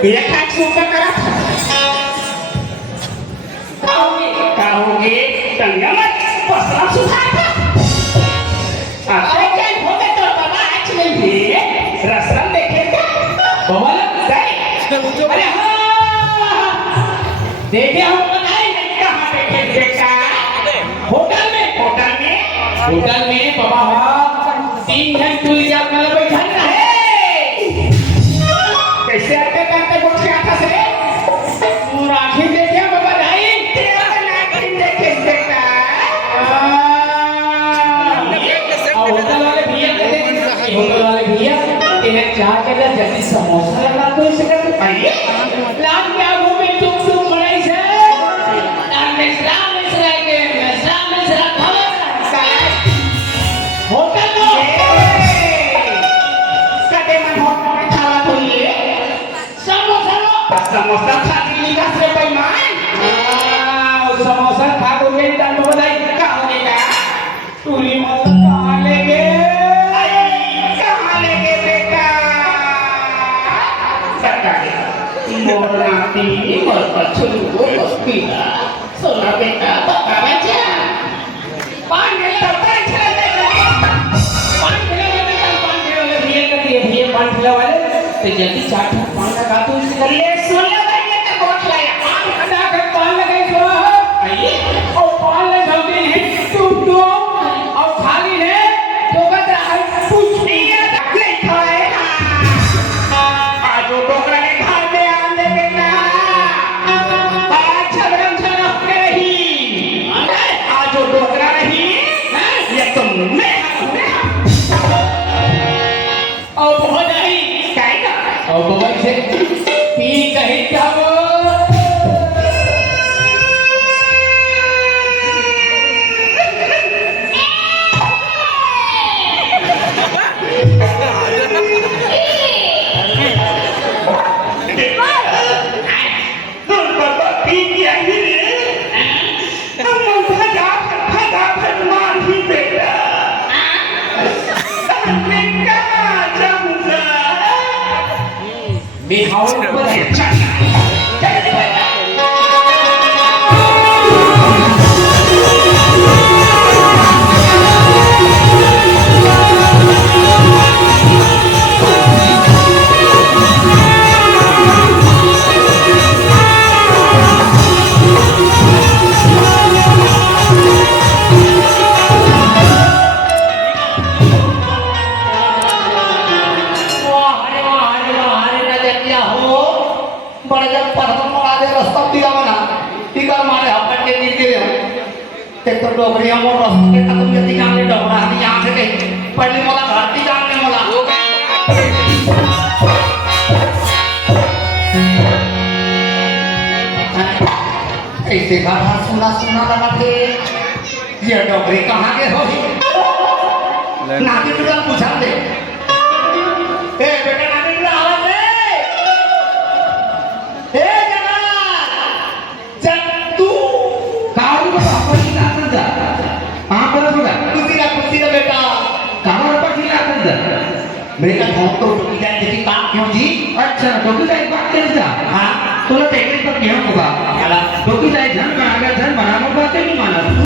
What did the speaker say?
एक हात सोपं करा काहोगे तंगमत पसरा सुधारता आता काय होते तो बाबा आज नहीं रसम देखे क्या बाबा नहीं अरे हाँ देखे हम बताए कहाँ देखे देखा होटल में बाबा हाँ 3 जन पुलिस अपना बैठा है कैसे आते करते कुछ क्या था से राखी देखे बाबा नहीं तेरा राखी देखे देखा होटल वाले भैया इन्हें चाह के जल्दी समोसा लगा दो इसे कर आइए लाभ क्या वो में तुम बनाई से राम होटल कदे मन होटल में खावा तो ये समोसा खा ली का से बेईमान समोसा खा को ये तन बताई का होनेगा टूरी मत कहां लेगे बेटा सरकारी मोरनाती मोर पछुलू बस्ती सोना बेटा पक्का बच्चा पान के तत्तर ये पान खिला वाले तो जल्दी चाट पान का तो इसे कर ले सुन ले भाई ये तो बहुत लाया पान खड़ा कर पान लगाई तो आइए और पान ले जल्दी है तुम और खाली है तो कहता है कुछ नहीं है ले खाए आज वो डोकरा के घर में आने बेटा आज छरम अपने ही आज वो डोकरा नहीं ये तुम में और बहुत आई काय ना और बबन से पी कहीं क्या वो पी क्या ही हम भगा भगवान ही बेटा बिहार पर बड़े जब परम मारे रास्ता दिया मना टिकर मारे हपट के नीचे ले ते तो डोगरी हम रास्ता के खत्म जल्दी जाने डोगरा आदि यहां से गई पहले मोला घाटी जाने मोला ऐसे गाना सुना लगा थे ये डोगरी कहां के हो नाती तुझे पूछा दे ए बेटा नाती तुझे आवाज दे ए जब तू काऊ को अपन की नात जा हां पर बोला कुर्सी का बेटा काऊ पर की नात जा मेरे का फोन तो टूट गया देखी काम क्यों जी अच्छा टूट गया बात कर जा